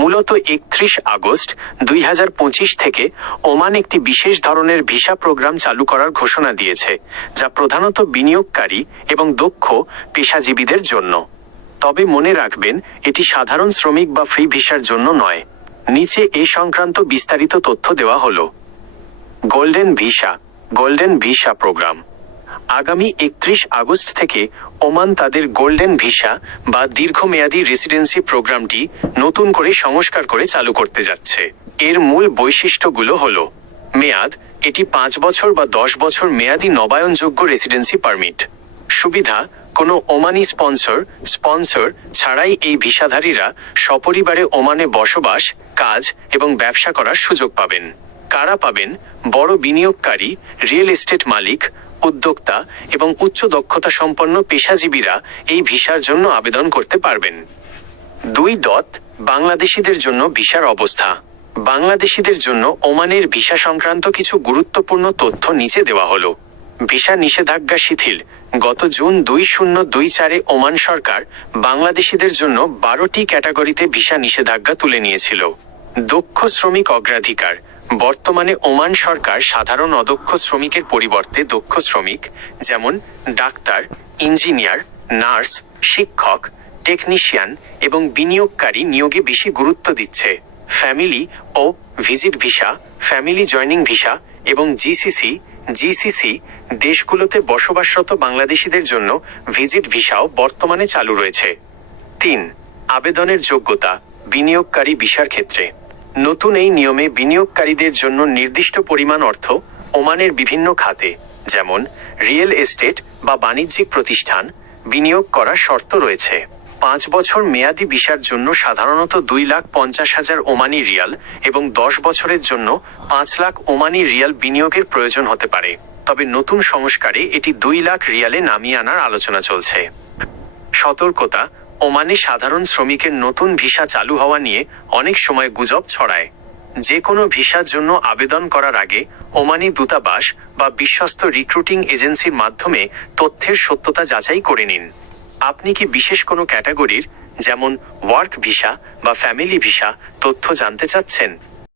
মূলত ৩১ আগস্ট ২০২৫ থেকে ওমান একটি বিশেষ ধরনের ভিসা প্রোগ্রাম চালু করার ঘোষণা দিয়েছে, যা প্রধানত বিনিয়োগকারী এবং দক্ষ পেশাজীবীদের জন্য। তবে মনে রাখবেন, এটি সাধারণ শ্রমিক বা ফ্রি ভিসার জন্য নয়। নিচে এ সংক্রান্ত বিস্তারিত তথ্য দেওয়া হলো। গোল্ডেন ভিসা প্রোগ্রাম আগামী ৩১ আগস্ট থেকে ওমান তাদের গোল্ডেন ভিসা বা দীর্ঘমেয়াদী রেসিডেন্সি প্রোগ্রামটি নতুন করে সংস্কার করে চালু করতে যাচ্ছে। এর মূল বৈশিষ্ট্যগুলো হলো: মেয়াদ: এটি 5 বছর বা 10 বছর মেয়াদী নবায়নযোগ্য রেসিডেন্সি পারমিট। সুবিধা: কোনো ওমানি স্পন্সর ছাড়াই এই ভিসাধারীরা সপরিবারে ওমানে বসবাস, কাজ এবং ব্যবসা করার সুযোগ পাবেন। কারা পাবেন? বড় বিনিয়োগকারী, রিয়েল এস্টেট মালিক, উদ্যোক্তা এবং উচ্চ দক্ষতা সম্পন্ন পেশাজীবীরা এই ভিসার জন্য আবেদন করতে পারবেন। 2. বাংলাদেশিদের জন্য ভিসার অবস্থা। বাংলাদেশিদের জন্য ওমানের ভিসা সংক্রান্ত কিছু গুরুত্বপূর্ণ তথ্য নিচে দেওয়া হলো। ভিসা নিষেধাজ্ঞা শিথিল: গত জুন 2024-এ ওমান সরকার বাংলাদেশিদের জন্য 12টি ক্যাটাগরিতে ভিসা নিষেধাজ্ঞা তুলে নিয়েছিল। দক্ষ শ্রমিক অগ্রাধিকার: বর্তমানে ওমান সরকার সাধারণ অদক্ষ শ্রমিকের পরিবর্তে দক্ষ শ্রমিক, যেমন ডাক্তার, ইঞ্জিনিয়ার, নার্স, শিক্ষক, টেকনিশিয়ান এবং বিনিয়োগকারী নিয়োগে বেশি গুরুত্ব দিচ্ছে। ফ্যামিলি ও visit visa, family joining visa এবং জিসিসি দেশগুলোতে বসবাসরত বাংলাদেশিদের জন্য ভিজিট ভিসাও বর্তমানে চালু রয়েছে। 3. আবেদনের যোগ্যতা: বিনিয়োগকারী ভিসার ক্ষেত্রে নতুন এই নিয়মে বিনিয়োগকারীদের জন্য নির্দিষ্ট পরিমাণ অর্থ ওমানের বিভিন্ন খাতে, যেমন রিয়েল এস্টেট বা বাণিজ্যিক প্রতিষ্ঠান, বিনিয়োগ করার শর্ত রয়েছে। 5 বছর মেয়াদী ভিসার জন্য সাধারণত 2,50,000 ওমানি রিয়াল এবং 10 বছরের জন্য 5 লাখ ওমানি রিয়াল বিনিয়োগের প্রয়োজন হতে পারে। তবে নতুন সংস্কারে এটি 2 লাখ রিয়ালে নামিয়ে আনার আলোচনা চলছে। সতর্কতা: ওমানে সাধারণ শ্রমিকের নতুন ভিসা চালু হওয়া নিয়ে অনেক সময় গুজব ছড়ায়। যে কোনো ভিসার জন্য আবেদন করার আগে ওমানি দূতাবাস বা বিশ্বস্ত রিক্রুটিং এজেন্সির মাধ্যমে তথ্যের সত্যতা যাচাই করে নিন। আপনি কি বিশেষ কোনো ক্যাটাগরির, যেমন ওয়ার্ক ভিসা বা ফ্যামিলি ভিসা তথ্য জানতে চাচ্ছেন?